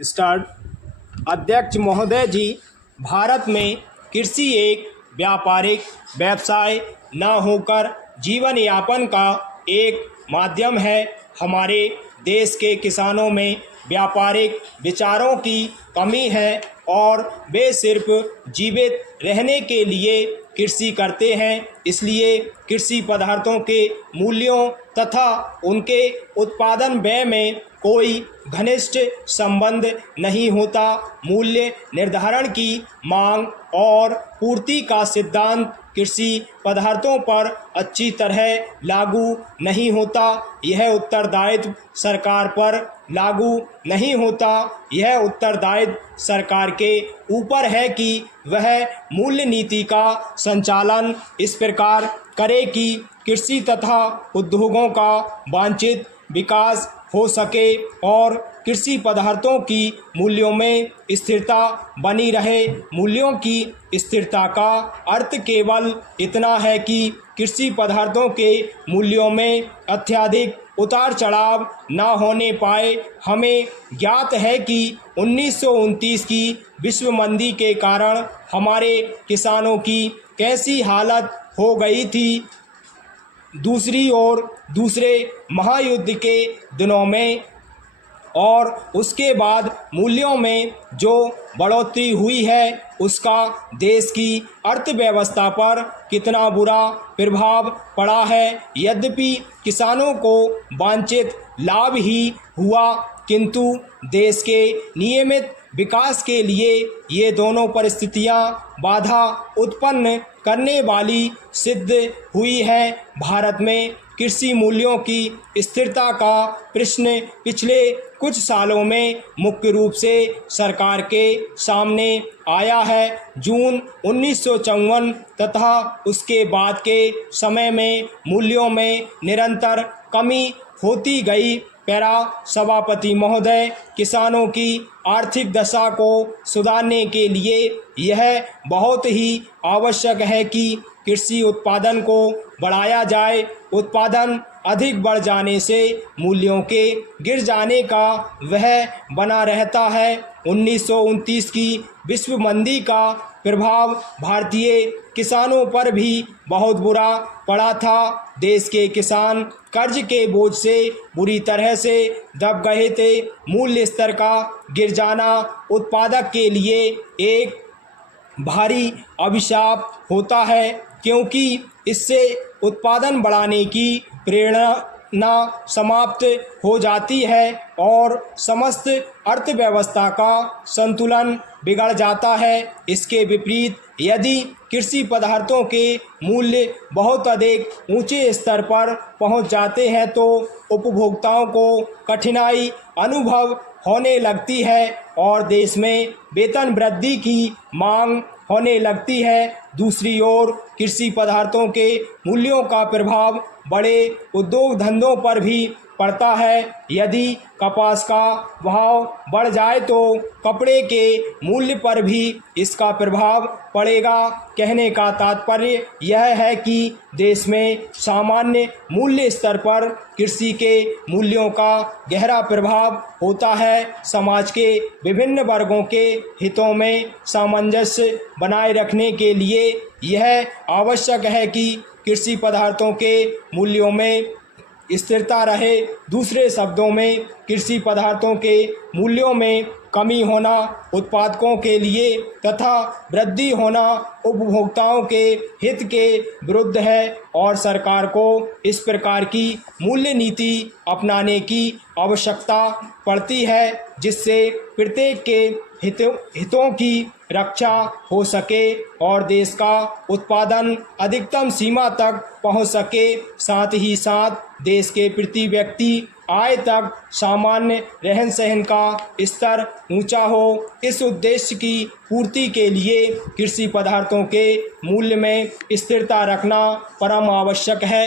Start. अध्यक्ष महोदय जी, भारत में कृषि एक व्यापारिक व्यवसाय न होकर जीवन यापन का एक माध्यम है। हमारे देश के किसानों में व्यापारिक विचारों की कमी है और वे सिर्फ जीवित रहने के लिए कृषि करते हैं। इसलिए कृषि पदार्थों के मूल्यों तथा उनके उत्पादन व्यय में कोई घनिष्ठ संबंध नहीं होता। मूल्य निर्धारण की मांग और पूर्ति का सिद्धांत कृषि पदार्थों पर अच्छी तरह लागू नहीं होता। यह उत्तरदायित्व सरकार पर लागू नहीं होता। यह उत्तरदायित्व सरकार के ऊपर है कि वह मूल्य नीति का संचालन इस प्रकार करे कि कृषि तथा उद्योगों का वांछित विकास हो सके और कृषि पदार्थों की मूल्यों में स्थिरता बनी रहे। मूल्यों की स्थिरता का अर्थ केवल इतना है कि कृषि पदार्थों के मूल्यों में अत्यधिक उतार चढ़ाव न होने पाए। हमें ज्ञात है कि 1929 की विश्व मंदी के कारण हमारे किसानों की कैसी हालत हो गई थी। दूसरी ओर दूसरे महायुद्ध के दिनों में और उसके बाद मूल्यों में जो बढ़ोतरी हुई है उसका देश की अर्थव्यवस्था पर कितना बुरा प्रभाव पड़ा है। यद्यपि किसानों को वांछित लाभ ही हुआ, किंतु देश के नियमित विकास के लिए ये दोनों परिस्थितियां बाधा उत्पन्न करने वाली सिद्ध हुई है। भारत में कृषि मूल्यों की स्थिरता का प्रश्न पिछले कुछ सालों में मुख्य रूप से सरकार के सामने आया है। जून 1954 तथा उसके बाद के समय में मूल्यों में निरंतर कमी होती गई। पैरा सभापति महोदय, किसानों की आर्थिक दशा को सुधारने के लिए यह बहुत ही आवश्यक है कि कृषि उत्पादन को बढ़ाया जाए। उत्पादन अधिक बढ़ जाने से मूल्यों के गिर जाने का वह बना रहता है। 1929 की विश्व मंदी का प्रभाव भारतीय किसानों पर भी बहुत बुरा पड़ा था। देश के किसान कर्ज के बोझ से बुरी तरह से दब गए थे। मूल्य स्तर का गिर जाना उत्पादक के लिए एक भारी अभिशाप होता है, क्योंकि इससे उत्पादन बढ़ाने की प्रेरणा समाप्त हो जाती है और समस्त अर्थव्यवस्था का संतुलन बिगड़ जाता है। इसके विपरीत यदि कृषि पदार्थों के मूल्य बहुत अधिक ऊंचे स्तर पर पहुंच जाते हैं तो उपभोक्ताओं को कठिनाई अनुभव होने लगती है और देश में वेतन वृद्धि की मांग होने लगती है। दूसरी ओर कृषि पदार्थों के मूल्यों का प्रभाव बड़े उद्योग धंधों पर भी पड़ता है। यदि कपास का भाव बढ़ जाए तो कपड़े के मूल्य पर भी इसका प्रभाव पड़ेगा। कहने का तात्पर्य यह है कि देश में सामान्य मूल्य स्तर पर कृषि के मूल्यों का गहरा प्रभाव होता है। समाज के विभिन्न वर्गों के हितों में सामंजस्य बनाए रखने के लिए यह आवश्यक है कि कृषि पदार्थों के मूल्यों में स्थिरता रहे। दूसरे शब्दों में कृषि पदार्थों के मूल्यों में कमी होना उत्पादकों के लिए तथा वृद्धि होना उपभोक्ताओं के हित के विरुद्ध है और सरकार को इस प्रकार की मूल्य नीति अपनाने की आवश्यकता पड़ती है जिससे प्रत्येक के हितों की रक्षा हो सके और देश का उत्पादन अधिकतम सीमा तक पहुंच सके। साथ ही साथ देश के प्रति व्यक्ति आय तक सामान्य रहन सहन का स्तर ऊंचा हो। इस उद्देश्य की पूर्ति के लिए कृषि पदार्थों के मूल्य में स्थिरता रखना परम आवश्यक है।